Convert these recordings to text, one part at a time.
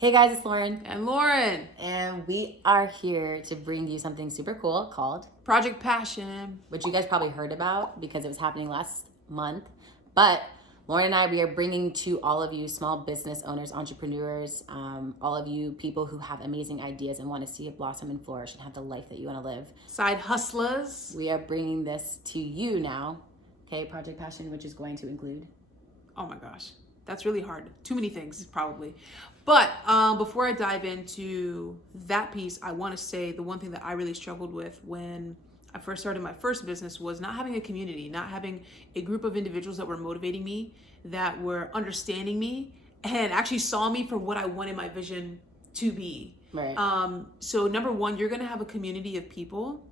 Hey guys, it's Lauren. And Lauren. And we are here to bring you something super cool called Project Passion, which you guys probably heard about because it was happening last month. But Lauren and I, we are bringing to all of you small business owners, entrepreneurs, all of you people who have amazing ideas and want to see it blossom and flourish and have the life that you want to live. Side hustlers. We are bringing this to you now. Okay, Project Passion, which is going to include... Oh my gosh. That's really hard. Too many things, probably. But before I dive into that piece, I want to say the one thing that I really struggled with when I first started my first business was not having a community, not having a group of individuals that were motivating me, that were understanding me, and actually saw me for what I wanted my vision to be. Right. So number one, you're going to have a community of people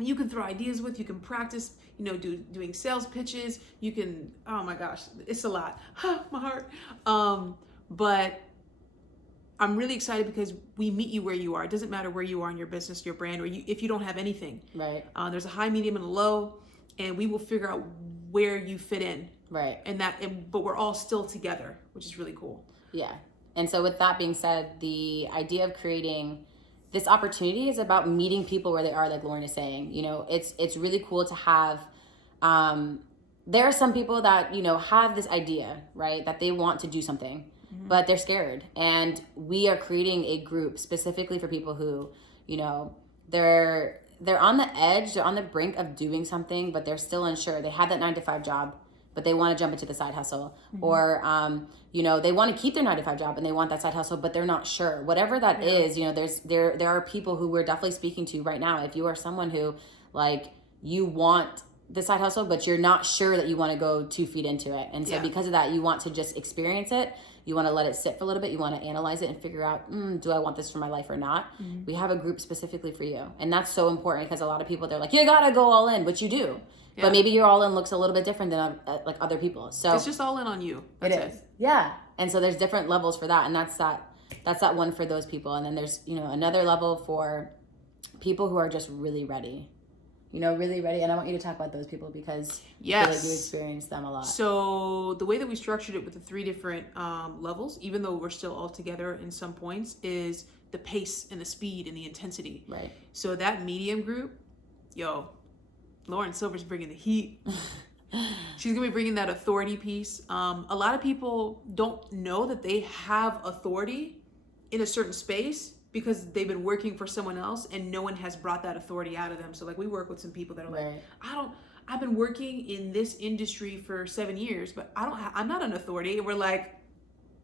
you can throw ideas with, you can practice, doing sales pitches, you can, oh my gosh, it's a lot, my heart. But I'm really excited because we meet you where you are. It doesn't matter where you are in your business, your brand, or if you don't have anything. Right. There's a high, medium, and a low, and we will figure out where you fit in. Right. But we're all still together, which is really cool. Yeah. And so with that being said, the idea of creating this opportunity is about meeting people where they are, like Lauren is saying. It's really cool to have, there are some people that, have this idea, right, that they want to do something, but they're scared. And we are creating a group specifically for people who, they're on the edge, they're on the brink of doing something, but they're still unsure. They have that 9-to-5 job, but they want to jump into the side hustle, or, they want to keep their 9-to-5 job and they want that side hustle, but they're not sure. Whatever that is, there are people who we're definitely speaking to right now. If you are someone who, you want the side hustle, but you're not sure that you want to go 2 feet into it. And so because of that, you want to just experience it. You want to let it sit for a little bit. You want to analyze it and figure out, do I want this for my life or not? We have a group specifically for you. And that's so important because a lot of people, they're like, you got to go all in, which you do. Yeah. But maybe your all in looks a little bit different than other people. So it's just all in on you. That's it is. Yeah. And so there's different levels for that. And that's that one for those people. And then there's, another level for people who are just really ready. Really ready. And I want you to talk about those people because I feel like you experience them a lot. So the way that we structured it with the 3 different levels, even though we're still all together in some points, is the pace and the speed and the intensity. Right. So that medium group, Lauren Silver's bringing the heat. She's going to be bringing that authority piece. A lot of people don't know that they have authority in a certain space because they've been working for someone else and no one has brought that authority out of them. So we work with some people that are like, I've been working in this industry for 7 years, but I'm not an authority. And we're like,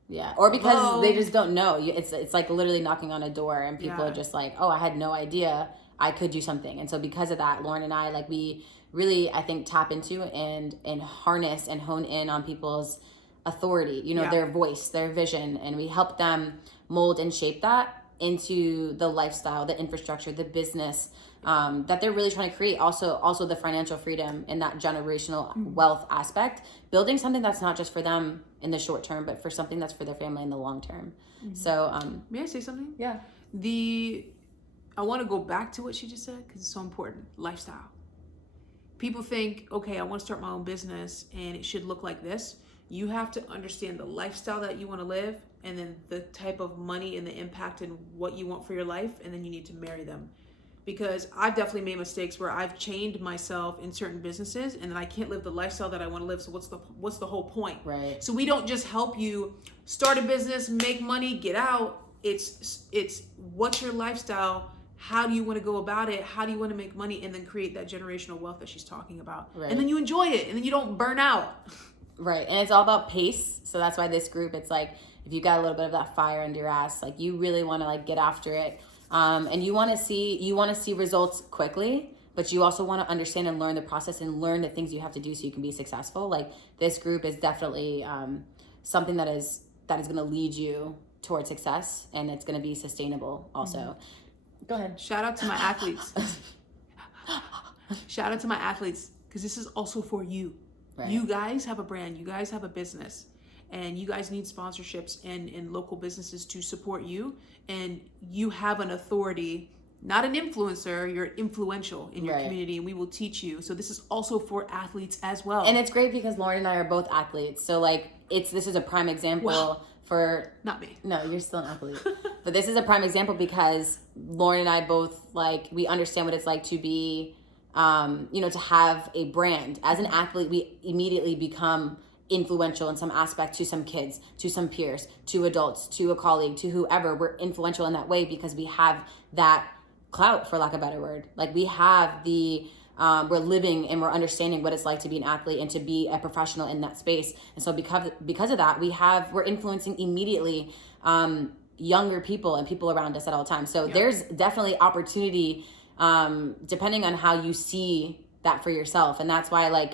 yeah. Or because they just don't know. It's like literally knocking on a door and people are just like, oh, I had no idea I could do something. And so because of that, Lauren and I, we really, I think, tap into and harness and hone in on people's authority, their voice, their vision. And we help them mold and shape that into the lifestyle, the infrastructure, the business that they're really trying to create. Also the financial freedom and that generational wealth aspect, building something that's not just for them in the short term, but for something that's for their family in the long term. So may I say something? Yeah. I want to go back to what she just said because it's so important. Lifestyle. People think, okay, I want to start my own business and it should look like this. You have to understand the lifestyle that you want to live and then the type of money and the impact and what you want for your life. And then you need to marry them. Because I've definitely made mistakes where I've chained myself in certain businesses and then I can't live the lifestyle that I want to live. So what's the whole point? Right. So we don't just help you start a business, make money, get out. It's what's your lifestyle? How do you want to go about it? How do you want to make money and then create that generational wealth that she's talking about? Right. And then you enjoy it and then you don't burn out. Right. And it's all about pace. So that's why this group, it's like, if you got a little bit of that fire under your ass, you really want to get after it. And you want to see results quickly, but you also want to understand and learn the process and learn the things you have to do so you can be successful. This group is definitely something that is going to lead you towards success, and it's going to be sustainable also. Go ahead. Shout out to my athletes. Shout out to my athletes because this is also for you. Right. You guys have a brand. You guys have a business. And you guys need sponsorships and local businesses to support you. And you have an authority, not an influencer, you're influential in your community, and we will teach you. So this is also for athletes as well. And it's great because Lauren and I are both athletes. So this is a prime example for Not me. No, you're still an athlete. But this is a prime example because Lauren and I both, like, we understand what it's like to be, to have a brand. As an athlete, we immediately become influential in some aspect to some kids, to some peers, to adults, to a colleague, to whoever. We're influential in that way because we have that clout, for lack of a better word. Like, we have the... we're living and we're understanding what it's like to be an athlete and to be a professional in that space. And so because of that, we're influencing immediately younger people and people around us at all times. So there's definitely opportunity depending on how you see that for yourself. And that's why, like,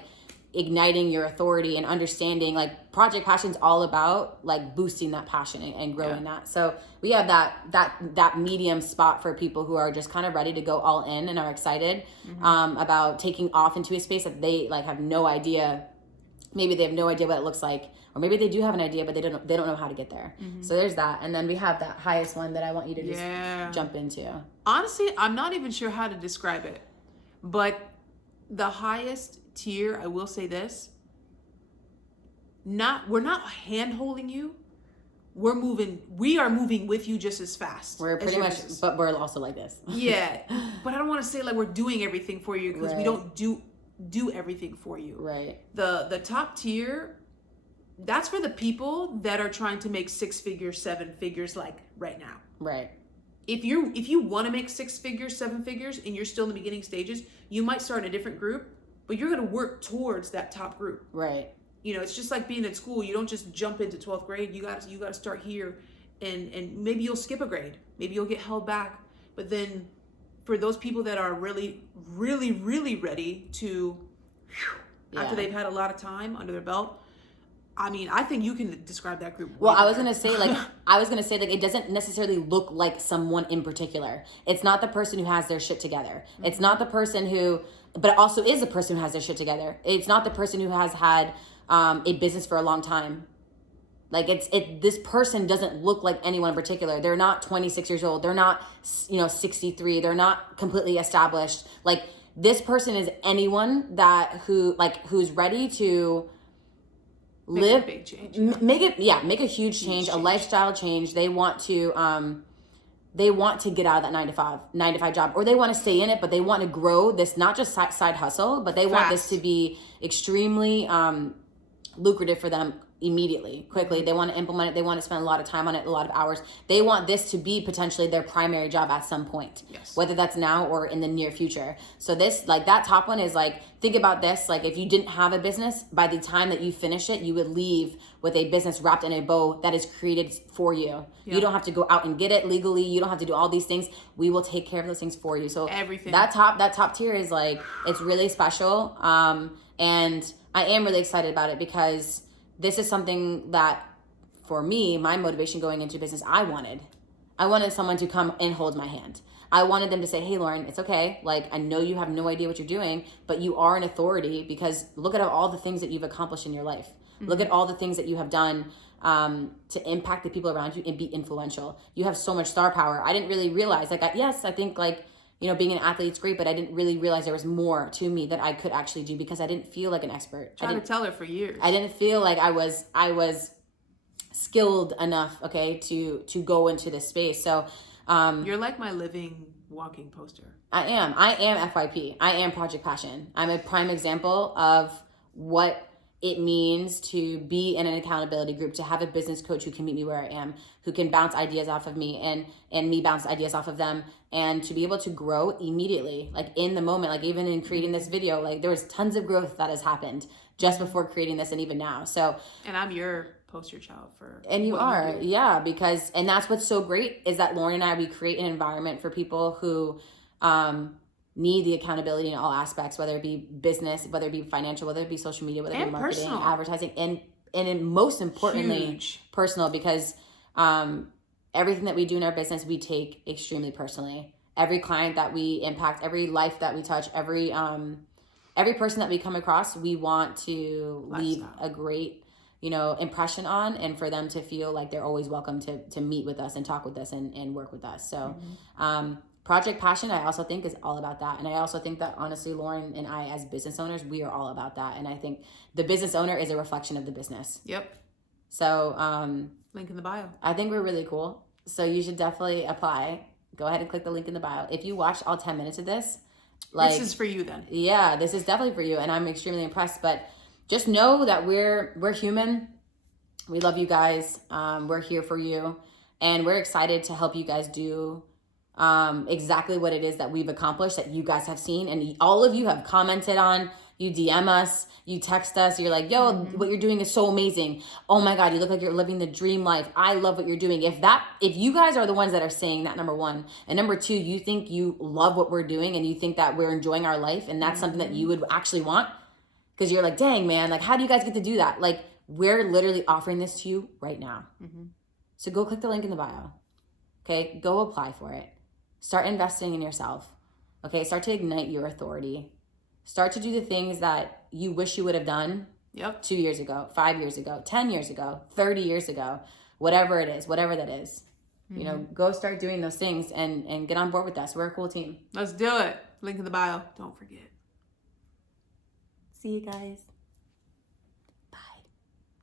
igniting your authority and understanding, like, Project Passion's all about, like, boosting that passion and growing that. So we have that medium spot for people who are just kind of ready to go all in and are excited about taking off into a space that they, like, have no idea. Maybe they have no idea what it looks like, or maybe they do have an idea, but they don't know how to get there. So there's that. And then we have that highest one that I want you to just jump into. Honestly, I'm not even sure how to describe it, but the highest tier, I will say this, we're not hand holding you. We are moving with you just as fast. We're pretty much, but we're also like this. Yeah. But I don't want to say like we're doing everything for you, because we don't do everything for you. Right. The top tier, that's for the people that are trying to make 6 figures, 7 figures, like right now. Right. If you want to make 6 figures, 7 figures, and you're still in the beginning stages, you might start in a different group, but you're going to work towards that top group. Right. You know, it's just like being in school. You don't just jump into 12th grade. You got to start here, and maybe you'll skip a grade. Maybe you'll get held back. But then for those people that are really, really, really ready to, after they've had a lot of time under their belt, I mean, I think you can describe that group. Well, I was going to say, like, it doesn't necessarily look like someone in particular. It's not the person who has their shit together. It's not the person who, but it also is the person who has their shit together. It's not the person who has had a business for a long time. Like, this person doesn't look like anyone in particular. They're not 26 years old. They're not, 63. They're not completely established. Like, this person is anyone who's ready to live, make a big change. Make a huge change, a lifestyle change. They want to get out of that 9 to 5 job, or they want to stay in it, but they want to grow this, not just side hustle, but they want this to be extremely lucrative for them immediately, quickly. They want to implement it. They want to spend a lot of time on it, a lot of hours. They want this to be potentially their primary job at some point, whether that's now or in the near future. So this, like, that top one is like, think about this. Like, if you didn't have a business, by the time that you finish it, you would leave with a business wrapped in a bow that is created for you. You don't have to go out and get it legally. You don't have to do all these things. We will take care of those things for you. So everything. That top tier is like, it's really special. And I am really excited about it because this is something that, for me, my motivation going into business, I wanted someone to come and hold my hand. I wanted them to say, hey, Lauren, it's okay. Like, I know you have no idea what you're doing, but you are an authority, because look at all the things that you've accomplished in your life. Look at all the things that you have done to impact the people around you and be influential. You have so much star power. I didn't really realize, like, I think, like, being an athlete's great, but I didn't really realize there was more to me that I could actually do, because I didn't feel like an expert. Trying to tell her for years. I didn't feel like I was skilled enough, to go into this space. So you're like my living, walking poster. I am FYP. I am Project Passion. I'm a prime example of what it means to be in an accountability group, to have a business coach who can meet me where I am, who can bounce ideas off of me and me bounce ideas off of them, and to be able to grow immediately, like in the moment. Like, even in creating this video, like, there was tons of growth that has happened just before creating this and even now. So, and I'm your poster child for, and you are, because, and that's what's so great is that Lauren and I, we create an environment for people who need the accountability in all aspects, whether it be business, whether it be financial, whether it be social media, whether it be marketing, personal, advertising, and most importantly, personal, because everything that we do in our business, we take extremely personally. Every client that we impact, every life that we touch, every person that we come across, we want to leave a great, impression on, and for them to feel like they're always welcome to meet with us and talk with us and work with us. So, Project Passion, I also think, is all about that. And I also think that, honestly, Lauren and I, as business owners, we are all about that. And I think the business owner is a reflection of the business. Yep. So Link in the bio. I think we're really cool. So you should definitely apply. Go ahead and click the link in the bio. If you watched all 10 minutes of this, like, this is for you then. Yeah, this is definitely for you, and I'm extremely impressed. But just know that we're human. We love you guys. We're here for you, and we're excited to help you guys do exactly what it is that we've accomplished, that you guys have seen, and all of you have commented on. You DM us, you text us, you're like, yo, what you're doing is so amazing. Oh my God, you look like you're living the dream life. I love what you're doing. If you guys are the ones that are saying that, number one, and number two, you think you love what we're doing and you think that we're enjoying our life and that's something that you would actually want, because you're like, dang, man, like, how do you guys get to do that? Like, we're literally offering this to you right now. So go click the link in the bio. Okay, go apply for it. Start investing in yourself. Okay, start to ignite your authority. Start to do the things that you wish you would have done 2 years ago, 5 years ago, 10 years ago, 30 years ago, whatever it is, whatever that is. You know, go start doing those things and get on board with us. We're a cool team. Let's do it. Link in the bio. Don't forget. See you guys.